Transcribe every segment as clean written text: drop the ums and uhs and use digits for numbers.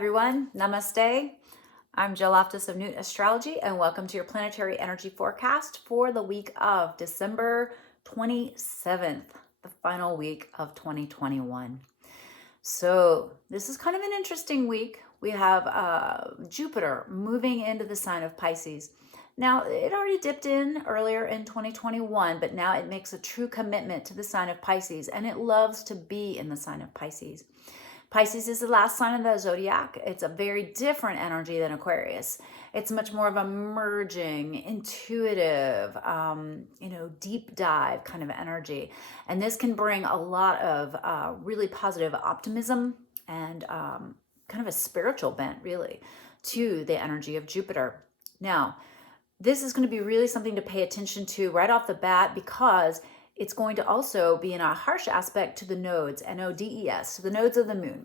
everyone. Namaste. I'm Jill Loftis of Nuit Astrology, and welcome to your Planetary Energy Forecast for the week of December 27th, the final week of 2021. So this is kind of an interesting week. We have Jupiter moving into the sign of Pisces. Now, it already dipped in earlier in 2021, but now it makes a true commitment to the sign of Pisces, and it loves to be in the sign of Pisces. Pisces is the last sign of the zodiac. It's a very different energy than Aquarius. It's much more of a merging, intuitive, deep dive kind of energy. And this can bring a lot of really positive optimism and kind of a spiritual bent, really, to the energy of Jupiter. Now, this is going to be really something to pay attention to right off the bat because it's going to also be in a harsh aspect to the nodes, N-O-D-E-S, the nodes of the moon.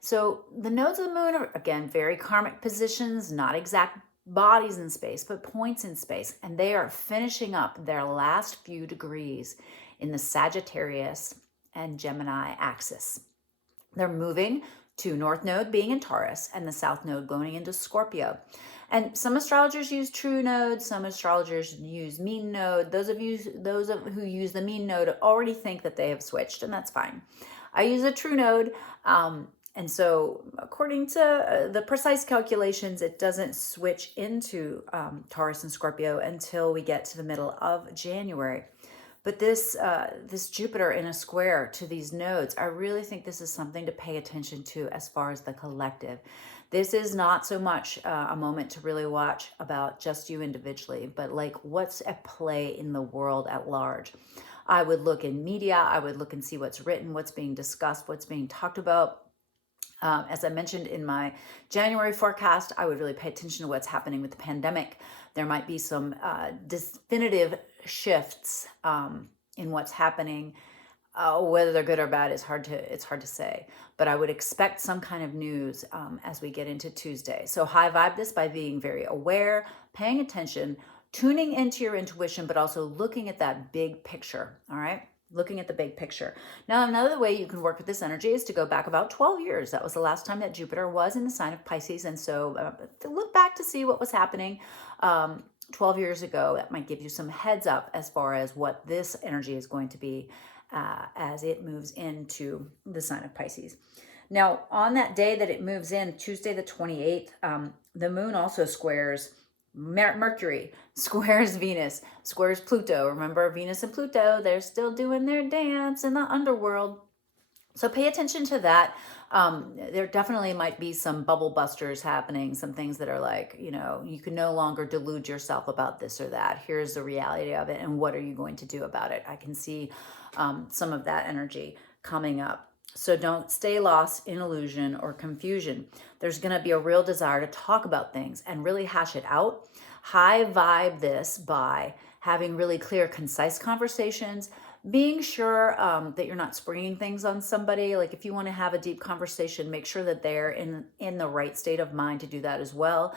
So the nodes of the moon are, again, very karmic positions, not exact bodies in space, but points in space. And they are finishing up their last few degrees in the Sagittarius and Gemini axis. They're moving to North Node being in Taurus and the South Node going into Scorpio. And some astrologers use true node, some astrologers use mean node. Those who use the mean node already think that they have switched, and that's fine. I use a true node, and so according to the precise calculations, it doesn't switch into Taurus and Scorpio until we get to the middle of January. But this Jupiter in a square to these nodes, I really think this is something to pay attention to as far as the collective. This is not so much a moment to really watch about just you individually, but like what's at play in the world at large. I would look in media, I would look and see what's written, what's being discussed, what's being talked about. As I mentioned in my January forecast, I would really pay attention to what's happening with the pandemic. There might be some definitive shifts in what's happening. Whether they're good or bad is it's hard to say, but I would expect some kind of news as we get into Tuesday. So high vibe this by being very aware, paying attention, tuning into your intuition, but also looking at that big picture. All right. Looking at the big picture. Now, another way you can work with this energy is to go back about 12 years. That was the last time that Jupiter was in the sign of Pisces. And so look back to see what was happening 12 years ago. That might give you some heads up as far as what this energy is going to be as it moves into the sign of Pisces. Now, on that day that it moves in, Tuesday the 28th, the moon also squares Mercury, squares Venus, squares Pluto. Remember, Venus and Pluto, they're still doing their dance in the underworld. So pay attention to that. There definitely might be some bubble busters happening, some things that are like, you can no longer delude yourself about this or that. Here's the reality of it, and what are you going to do about it? I can see some of that energy coming up. So don't stay lost in illusion or confusion. There's going to be a real desire to talk about things and really hash it out. High vibe this by having really clear, concise conversations, being sure that you're not springing things on somebody. Like if you want to have a deep conversation, make sure that they're in the right state of mind to do that as well.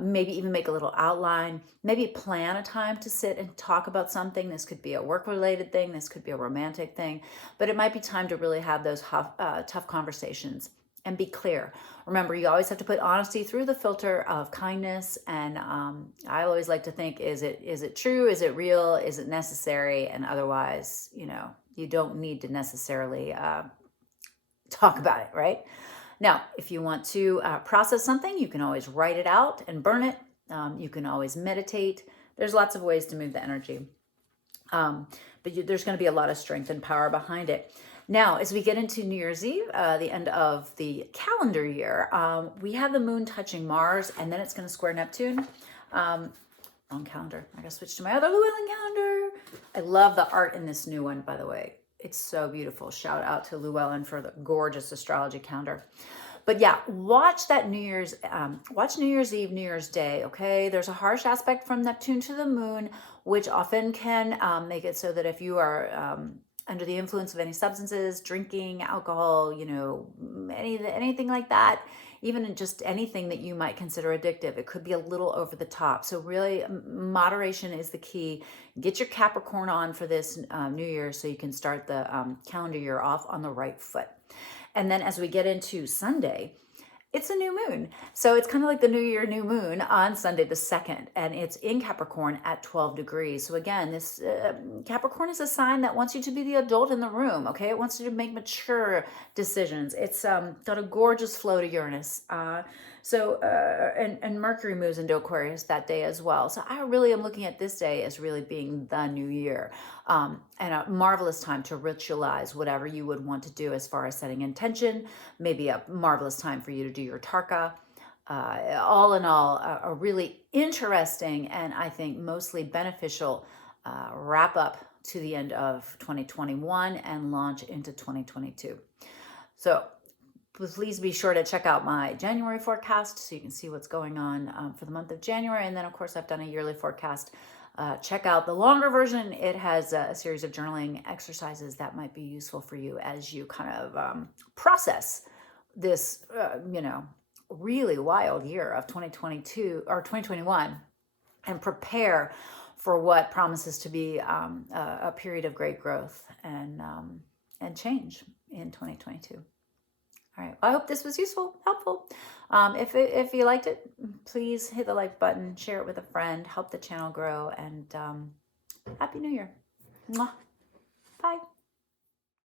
Maybe even make a little outline, maybe plan a time to sit and talk about something. This could be a work-related thing. This could be a romantic thing, but it might be time to really have those tough conversations and be clear. Remember, you always have to put honesty through the filter of kindness. And I always like to think, is it true? Is it real? Is it necessary? And otherwise, you don't need to necessarily talk about it, right? Now, if you want to process something, you can always write it out and burn it. You can always meditate. There's lots of ways to move the energy. But there's going to be a lot of strength and power behind it. Now, as we get into New Year's Eve, the end of the calendar year, we have the moon touching Mars, and then it's going to square Neptune. Wrong calendar. I got to switch to my other Llewellyn calendar. I love the art in this new one, by the way. It's so beautiful. Shout out to Llewellyn for the gorgeous astrology calendar. But yeah, watch New Year's Eve, New Year's Day, okay? There's a harsh aspect from Neptune to the moon, which often can make it so that if you are under the influence of any substances, drinking, alcohol, anything like that, even just anything that you might consider addictive, it could be a little over the top. So really, moderation is the key. Get your Capricorn on for this New Year so you can start the calendar year off on the right foot. And then as we get into Sunday, It's a new moon. So it's kind of like the new year, new moon on Sunday the 2nd, and it's in Capricorn at 12 degrees. So again, this Capricorn is a sign that wants you to be the adult in the room, okay? It wants you to make mature decisions. It's got a gorgeous flow to Uranus. And Mercury moves into Aquarius that day as well. So I really am looking at this day as really being the new year, and a marvelous time to ritualize whatever you would want to do as far as setting intention. Maybe a marvelous time for you to do your tarka. All in all, a really interesting and I think mostly beneficial wrap up to the end of 2021 and launch into 2022. So please be sure to check out my January forecast so you can see what's going on for the month of January. And then, of course, I've done a yearly forecast. Check out the longer version. It has a series of journaling exercises that might be useful for you as you kind of process this, really wild year of 2022 or 2021 and prepare for what promises to be a period of great growth and change in 2022. All right. Well, I hope this was useful, helpful. If you liked it, please hit the like button, share it with a friend, help the channel grow, and Happy New Year. Mwah. Bye.